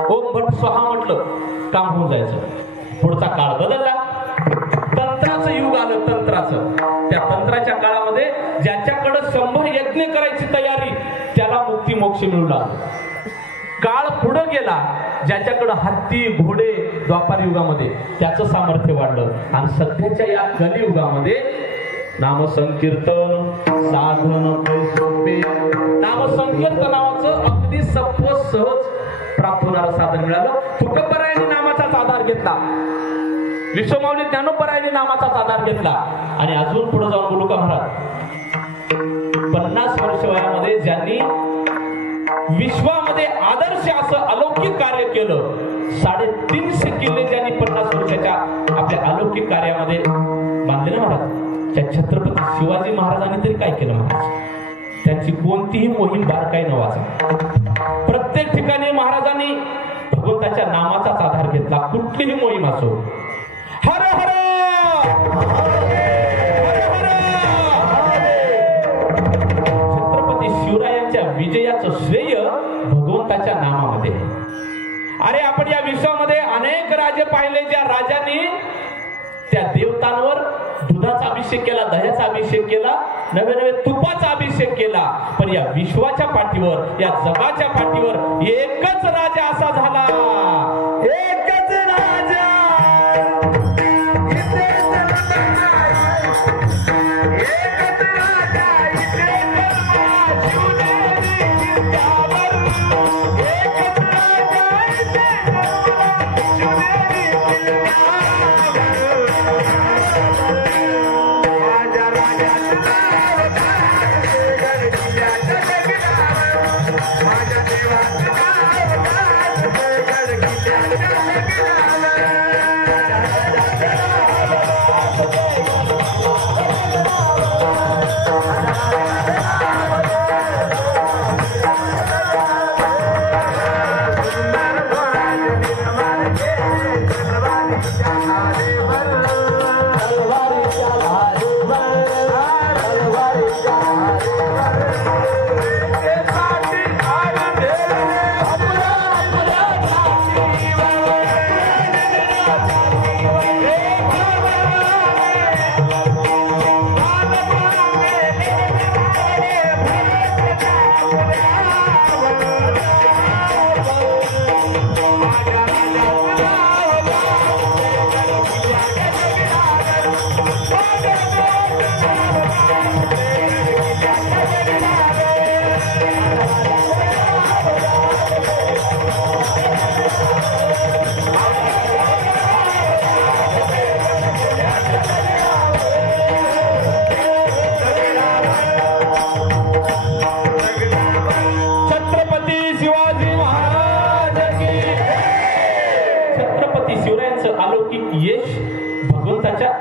ओम भट स्वाहा म्हटलं काम होऊन जायचं। पुढचा काळ बदलला, तंत्राचं युग आलं। तंत्राचं, त्या तंत्राच्या काळामध्ये ज्याच्याकडे 100 यज्ञ करायची तयारी त्याला मुक्ती मोक्ष मिळू लागला। काळ पुढे गेला, ज्याच्याकडे हत्ती घोडे द्वापार युगामध्ये त्याचं सामर्थ्य वाढलं। आणि सध्याच्या या कलियुगामध्ये नामसंकीर्तन साधन सोपे, नामसंकीर्तनाचं अगदी सोपं सहज प्राप्त होणारं साधन मिळालं। तुकोबरायांनी नामाचाच आधार घेतला, विश्वमाऊली ज्ञानोबरायांनी नामाचाच आधार घेतला। आणि अजून पुढे जाऊन बोलू का महाराज, 50 वर्ष वयामध्ये ज्यांनी विश्वामध्ये आदर्श असं अलौकिक कार्य केलं, 350 किल्ले ज्यांनी 50 वर्षाच्या आपल्या अलौकिक कार्यामध्ये बांधले ना महाराज, त्या छत्रपती शिवाजी महाराजांनी तरी काय केलं महाराज? त्यांची कोणतीही मोहीम बारकाई न वाचली। प्रत्येक ठिकाणी महाराजांनी भगवंताच्या नामाचाच आधार घेतला, कुठलीही मोहीम असो। हर हर छत्रपती शिवरायांच्या विजयाचं श्रेय भगवंताच्या नामामध्ये। अरे आपण या विश्वामध्ये अनेक राजे पाहिले, ज्या राजांनी त्या देवतांवर दुधाचा अभिषेक केला, दह्याचा अभिषेक केला, नवे नवे तुपाचा अभिषेक केला, पण या विश्वाच्या पाठीवर, या जगाच्या पाठीवर एकच राजा असा झाला, एकच राजा,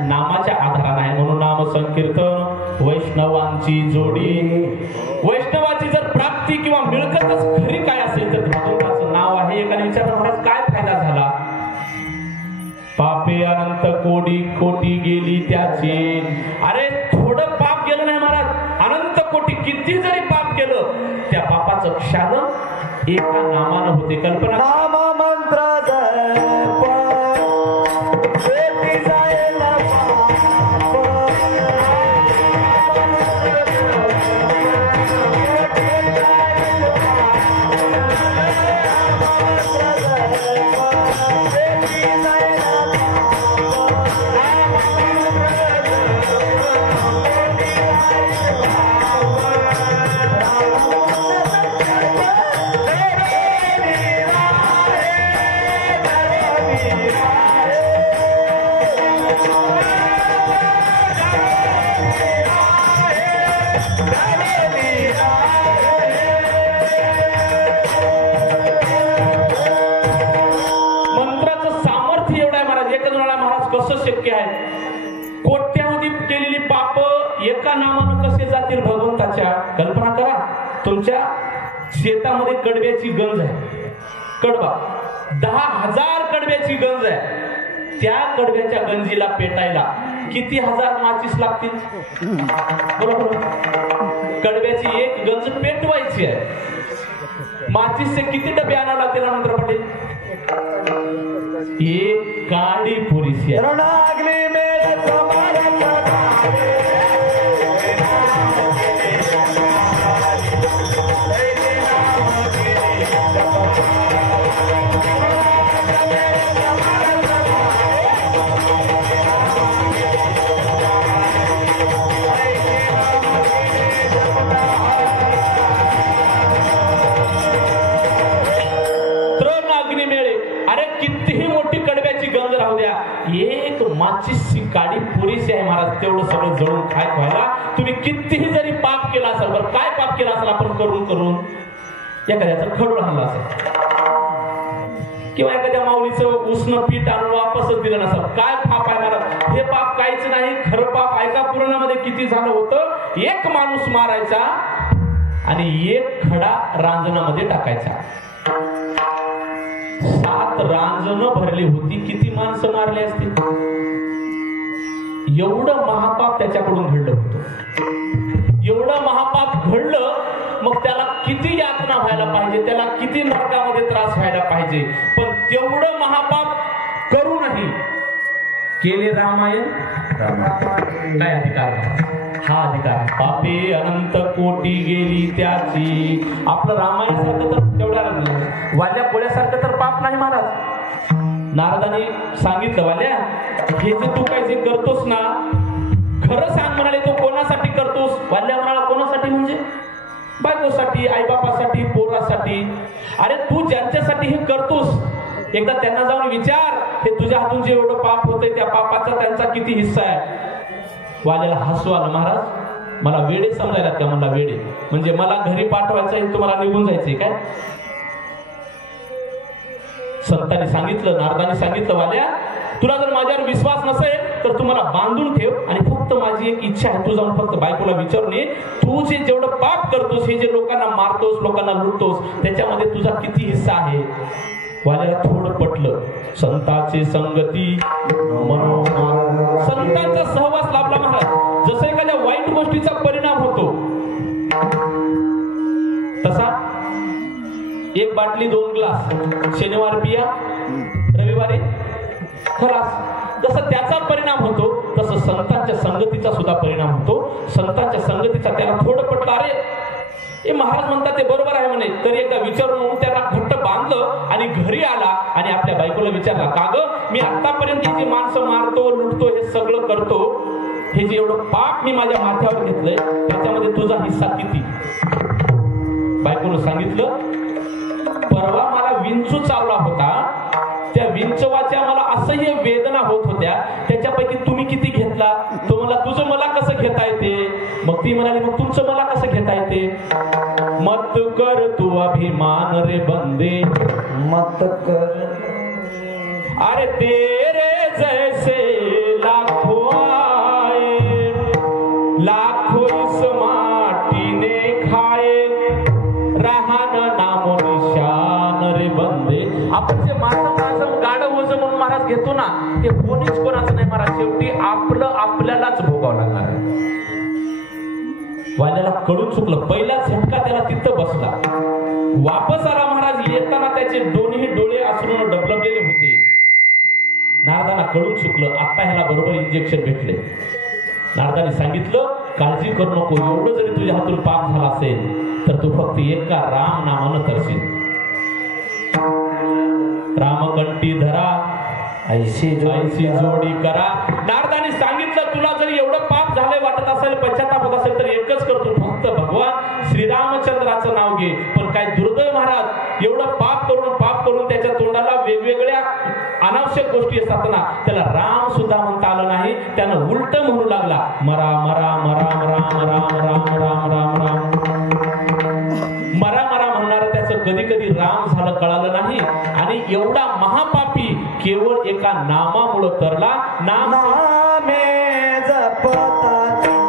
नामाच्या आधाराने आहे। म्हणून नाम संकीर्तन वैष्णवांची जोडी। वैष्णवाची जर प्राप्ती किंवा मिळकतच खरी काय असेल तर भगवंताचं नाव आहे। एकाने विचारलं महाराज काय फायदा झाला? पापे अनंत कोटी कोटी गेली त्याची। अरे थोडं पाप गेलं नाही महाराज, अनंत कोटी किती जरी पाप केलं त्या पापाचं क्षालन एका नामानं होते। कल्पना नाम मंत्र शक्य आहे? कोट्यावधी केलेली पाप एका नामानं कसे जातील भगवंताच्या? कल्पना करा, तुमच्या शेतामध्ये कडब्याची गंज आहे, कडबा 10,000 कडब्याची गंज आहे। त्या कडब्याच्या गंजीला पेटायला किती हजार माचीस लागतील? बरोबर, कडब्याची एक गंज पेटवायची आहे, माचीसचे किती डबे आणावे लागतील? नंतर पटेल एक काडी पुरीसी रणाग्नी मेळ एक माचीची काडी पुरीसी आहे महाराज, तेवढं सगळं जळून खाय व्हायला तुम्ही कितीही जरी पाप केला असाल, बरं काय पाप केला असेल आपण करून करून, एखाद्याचं खडूळ आणलं असेल किंवा एखाद्या माऊलीचं उष्ण पीठ आणून वापसच दिलं नसेल, काय पाप आहे महाराज? हे पाप काहीच नाही. खरं पाप ऐका पुराणामध्ये किती झालं होतं, एक माणूस मारायचा आणि एक खडा रांजणामध्ये टाकायचा. 7 रांजणं भरली होती, किती माणसं मारली असतील? एवढं महापाप त्याच्याकडून घडलं होतं. एवढं महापाप घडलं, मग त्याला किती यातना व्हायला पाहिजे, त्याला किती नरकामध्ये त्रास व्हायला पाहिजे. पण तेवढं महापाप करूनही केले रामायण. काय अधिकार? हा अधिकार पापे अनंत कोटी गेली त्याची. आपलं रामायणासारखं तर तेवढ्या वाल्या पोळ्यासारखं तर पाप नाही महाराज. नारदाने सांगितलं, वाल्या हे जे तू काय जे करतोस ना, खरं सांग म्हणाले, तो कोणासाठी करतोस? वाल्या म्हणाला, कोणासाठी म्हणजे? बायकोसाठी, आईबापासाठी, पोरासाठी. अरे तू ज्यांच्यासाठी हे करतोस, एकदा त्यांना जाऊन विचार, हे तुझ्या हातून जे एवढं पाप होतंय, त्या पापाचा त्यांचा किती हिस्सा आहे? वाल्याला हसू आलं. महाराज मला वेडे समजायला का? मला वेडे म्हणजे मला घरी पाठवायचं हे तुम्हाला निघून जायचंय काय? संतांनी सांगितलं, नारदाने सांगितलं, वाल्या तुला जर माझ्यावर विश्वास नसेल तर तू मला बांधून ठेव आणि फक्त माझी एक इच्छा आहे, तू जाऊन फक्त बायकोला विचारून ये, तू जे जेवढं पाप करतोस, हे जे लोकांना मारतोस, लोकांना लुटतोस, त्याच्यामध्ये तुझा किती हिस्सा आहे? वाल्याला थोडं पटलं. संतांची संगती मनोमान, संतांचा सहवास लाभला महाराज. जसं एखाद्या वाईट गोष्टीचा परिणाम होतो, तसा 1 बाटली 2 ग्लास शनिवार पिया, रविवारी खलास. जसं त्याचा परिणाम होतो, तसं संतांच्या संगतीचा सुद्धा परिणाम होतो. संतांच्या संगतीचा त्याला थोडं पटलं. अरे हे महाराज म्हणतात ते बरोबर आहे म्हणे. तरी एकदा विचारून त्याला घट्ट बांधलं आणि घरी आला आणि आपल्या बायकोला विचारला, का ग मी आतापर्यंत जी माणसं मारतो, लुटतो, हे सगळं करतो, हे जे एवढं पाप मी माझ्या माथ्यावर घेतलंय, त्याच्यामध्ये तुझा हिस्सा किती? बायकोनं सांगितलं, परवा मला विंचू चावला होता, त्या विंचवाच्या मला असह्य वेदना होत होत्या, त्याच्यापैकी तुम्ही किती घेतला? तो मला तुझं मला कसं घेता येते? मग ती म्हणाली, मग तुमचं मला कसं घेता येते? मत कर तू अभिमान रे बंदे, मत कर. अरे तेरे जैसे लाखों आए, लाखों इस माटी ने खाए, रहा न नामो निशान रे बंदे. आपण जे माझं गाडं वजन म्हणून महाराज घेतो ना, ते कोणीच कोणाचं नाही महाराज. शेवटी आपलं आपल्यालाच भोगावं लागणार आहे. वाल्याला कळून चुकलं. पहिला झटका त्याला तिथं बसला. वापस आला महाराज. येताना त्याचे दोन्ही डोळे अश्रूने डबडबलेले होते. नारदांना कळून चुकलं, आता ह्याला बरोबर इंजेक्शन भेटले. नारदाने सांगितलं, काळजी करू नको, एवढं जरी तुझ्या हातून पाप झाला असेल तर तू फक्त एका राम नामानं तरशील. रामकंठी धरा ऐशी जोडी करा. नारदाने सांगितलं, तुला जरी एवढं पाप झालंय वाटत असेल, पश्चाताप होत असेल, तर एकच करतो, फक्त भगवान श्रीरामचंद्राचं नाव घे. पण काय दुर्दैव महाराज, एवढं पाप करून त्याच्या तोंडाला वेगवेगळ्या अनावश्यक गोष्टी असतात ना, त्याला राम सुद्धा म्हणता आलं नाही. त्यानं उलट म्हणू लागला, मरा मरा मरा मरा मरा मरा मरा मरा मरा मरा मरा म्हणणारा त्याचं कधी कधी राम झालं कळालं नाही. आणि एवढा महापापी केवळ एका नामामुळे तरला. नामे जपता